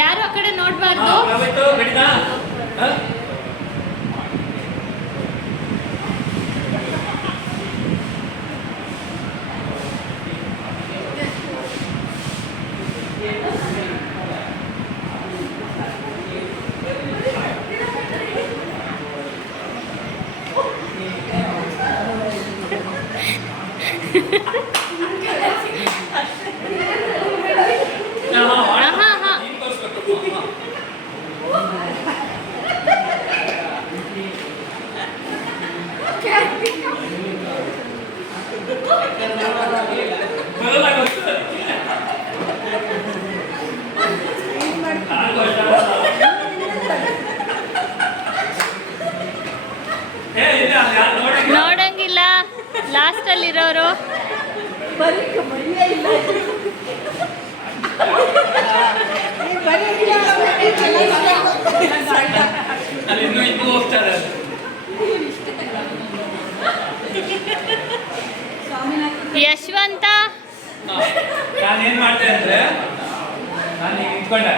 ಯಾರು ಆ ಕಡೆ ನೋಡ್ಬಾರ್ದು. ನೋಡಂಗಿಲ್ಲ ಲಾಸ್ಟ್ ಅಲ್ಲಿ ಇರೋರು. ಯಶವಂತ ನಾನೇನ್ ಮಾಡ್ದೆ ಅಂದ್ರೆ ನಾನು ಈಗ ಇಟ್ಕೊಂಡೆ